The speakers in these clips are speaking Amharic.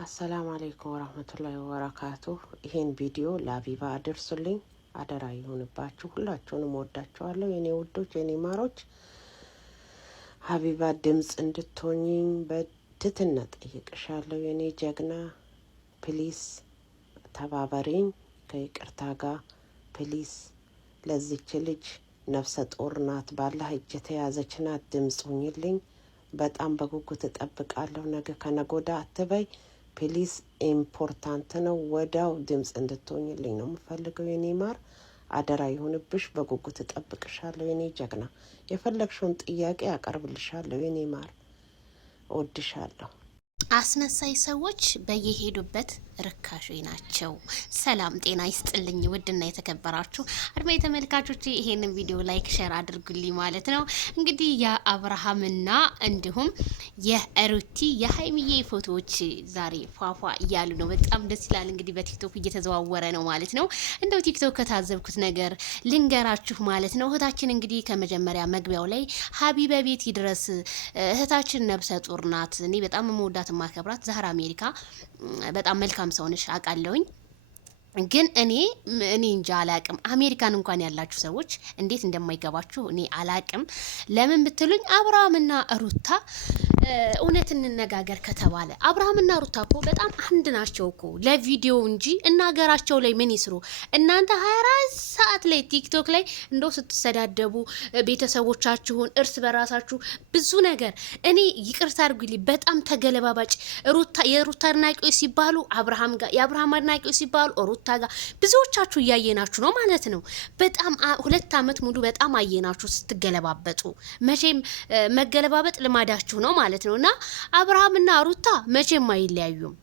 አሰላሙ አለይኩም ወራህመቱላሂ ወበረካቱ። ይሄን ቪዲዮ ለሀቢባ አድርሱልኝ አደራ ይሁንባችሁ። ሁላችሁንም ወዳችኋለሁ የኔ ውዶች የኔ ማሮች። ሀቢባ ድምጽ እንድትሆኚኝ በትህትና ጠይቅሻለሁ የኔ ጀግና። ፕሊስ ተባበሪኝ ከይቅርታ ጋር ፕሊስ። ለዚች ልጅ ነፍሰ ጡር ናት፣ ባላህ እጅ የተያዘች ናት። ድምጽ ሁኝልኝ። በጣም በጉጉት እጠብቃለሁ። ነገ ከነገ ወዲያ አትበይ ፕሊስ። ኢምፖርታንት ነው። ወዳው ድምጽ እንድትሆኝልኝ ነው የምፈልገው የኔ ማር። አደራ ይሁንብሽ። በጉጉት እጠብቅሻለሁ የኔ ጀግና። የፈለግሽውን ጥያቄ አቀርብልሻለሁ የኔ ማር። እወድሻለሁ። አስመሳይ ሰዎች በየሄዱበት ርካሽ ናቸው። ሰላም ጤና ይስጥልኝ ውድና የተከበራችሁ አድማጭ ተመልካቾች ይሄንን ቪዲዮ ላይክ ሼር አድርጉልኝ ማለት ነው። እንግዲህ የአብርሃምና እንዲሁም የሩቲ የሀይሚዬ ፎቶዎች ዛሬ ፏፏ እያሉ ነው። በጣም ደስ ይላል። እንግዲህ በቲክቶክ እየተዘዋወረ ነው ማለት ነው። እንደው ቲክቶክ ከታዘብኩት ነገር ልንገራችሁ ማለት ነው። እህታችን እንግዲህ ከመጀመሪያ መግቢያው ላይ ሀቢባ ቤት ይድረስ እህታችን ነብሰ ጡር ናት። እኔ በጣም መወዳት ማከብራት ዛህራ አሜሪካ በጣም መልካም ሰው ነሽ አውቃለሁኝ። ግን እኔ እንጃ አላቅም። አሜሪካን እንኳን ያላችሁ ሰዎች እንዴት እንደማይገባችሁ እኔ አላቅም። ለምን ብትሉኝ አብርሃምና ሩታ እውነት እንነጋገር ከተባለ አብርሃምና ሩታ እኮ በጣም አንድ ናቸው እኮ ለቪዲዮ እንጂ እናገራቸው ላይ ምን ይስሩ እናንተ 24 ሰዓት ላይ ቲክቶክ ላይ እንደው ስትሰዳደቡ ቤተሰቦቻችሁን እርስ በራሳችሁ ብዙ ነገር። እኔ ይቅርታ አድርጉልኝ በጣም ተገለባባጭ የሩታ አድናቂዎች ሲባሉ አብርሃም ጋር፣ የአብርሃም አድናቂዎች ሲባሉ ሩታ ጋር ብዙዎቻችሁ እያየናችሁ ነው ማለት ነው። በጣም 2 አመት ሙሉ በጣም አየናችሁ ስትገለባበጡ። መቼም መገለባበጥ ልማዳችሁ ነው ማለት ነው። እና አብርሃምና ሩታ መቼም አይለያዩም።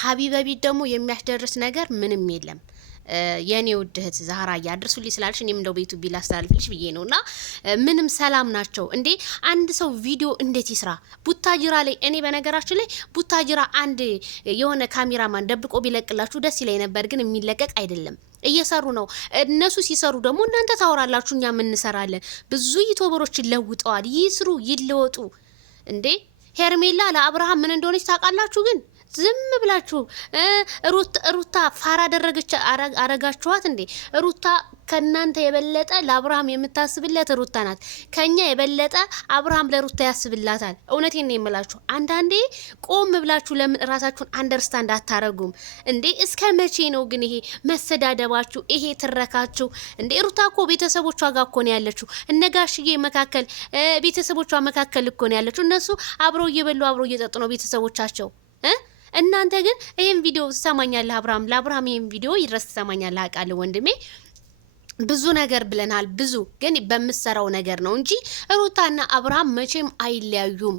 ሀቢባ ቤት ደግሞ የሚያስደርስ ነገር ምንም የለም። የኔ ውድ እህት ዛህራ ያድርሱልኝ ስላልሽ እኔም እንደው ቤቱ ቢላ አስተላልፍልሽ ብዬ ነውና ምንም ሰላም ናቸው እንዴ። አንድ ሰው ቪዲዮ እንዴት ይስራ? ቡታጅራ ላይ እኔ በነገራችን ላይ ቡታጅራ አንድ የሆነ ካሜራማን ደብቆ ቢለቅላችሁ ደስ ይለኝ ነበር፣ ግን የሚለቀቅ አይደለም። እየሰሩ ነው እነሱ። ሲሰሩ ደግሞ እናንተ ታወራላችሁ፣ እኛ ምን እንሰራለን? ብዙ ዩቲዩበሮች ለውጠዋል። ይስሩ ይለወጡ እንዴ። ሄርሜላ ለአብርሃም ምን እንደሆነች ታውቃላችሁ? ግን ዝም ብላችሁ ሩታ ፋራ አረጋችኋት እንዴ? ሩታ ከናንተ የበለጠ ለአብርሃም የምታስብለት ሩታ ናት። ከኛ የበለጠ አብርሃም ለሩታ ያስብላታል። እውነቴን ነው የምላችሁ። አንዳንዴ ቆም ብላችሁ ለምን ራሳችሁን አንደርስታንድ አታረጉም እንዴ? እስከ መቼ ነው ግን ይሄ መሰዳደባችሁ፣ ይሄ ትረካችሁ እንዴ? ሩታ እኮ ቤተሰቦቿ ጋር እኮ ነው ያለችው። እነጋሽዬ መካከል ቤተሰቦቿ መካከል እኮ ነው ያለችው። እነሱ አብረው እየበሉ አብረው እየጠጡ ነው ቤተሰቦቻቸው። እናንተ ግን ይሄን ቪዲዮ ትሰማኛለህ አብርሃም፣ ለአብርሃም ይሄን ቪዲዮ ይድረስ ትሰማኛለህ አውቃለሁ ወንድሜ። ብዙ ነገር ብለናል። ብዙ ግን በምሰራው ነገር ነው እንጂ ሩታና አብርሃም መቼም አይለያዩም።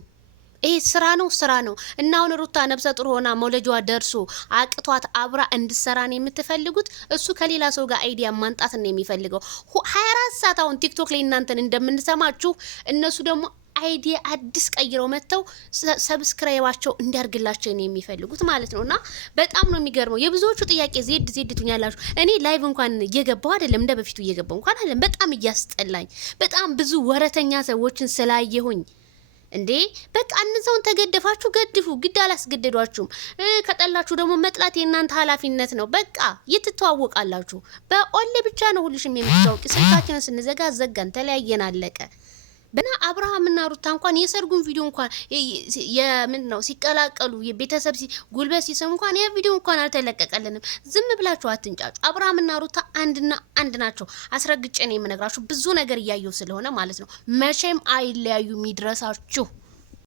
ይሄ ስራ ነው ስራ ነው። እና አሁን ሩታ ነብሰ ጡር ሆና መውለጃዋ ደርሶ አቅቷት አብራ እንድትሰራ ነው የምትፈልጉት። እሱ ከሌላ ሰው ጋር አይዲያ ማንጣት ነው የሚፈልገው 24 ሰዓት። አሁን ቲክቶክ ላይ እናንተን እንደምንሰማችሁ እነሱ ደግሞ አይዲያ አዲስ ቀይረው መተው ሰብስክራይባቸው እንዲያርግላቸው ነው የሚፈልጉት ማለት ነውና በጣም ነው የሚገርመው። የብዙዎቹ ጥያቄ ዜድ ትኛላችሁ። እኔ ላይቭ እንኳን እየገባው አይደለም፣ እንደ በፊቱ እየገባው እንኳን አይደለም። በጣም እያስጠላኝ፣ በጣም ብዙ ወረተኛ ሰዎችን ስላየሁኝ እንዴ በቃ እነዛውን ተገደፋችሁ ገድፉ፣ ግድ አላስገደዷችሁም። ከጠላችሁ ደግሞ መጥላት የእናንተ ኃላፊነት ነው። በቃ ይትተዋወቃላችሁ። በኦሌ ብቻ ነው ሁልሽም የምታውቂ። ስልካችንን ስንዘጋ ዘጋን፣ ተለያየን፣ አለቀ። በና አብርሃምና ሩታ እንኳን የሰርጉን ቪዲዮ እንኳን የምንድን ነው ሲቀላቀሉ የቤተሰብ ጉልበት ሲሰሙ እንኳን ያ ቪዲዮ እንኳን አልተለቀቀልንም። ዝም ብላችሁ አትንጫጩ። አብርሃምና ሩታ አንድና አንድ ናቸው። አስረግጬ ነው የምነግራችሁ፣ ብዙ ነገር እያየሁ ስለሆነ ማለት ነው። መቼም አይለያዩም። ይድረሳችሁ።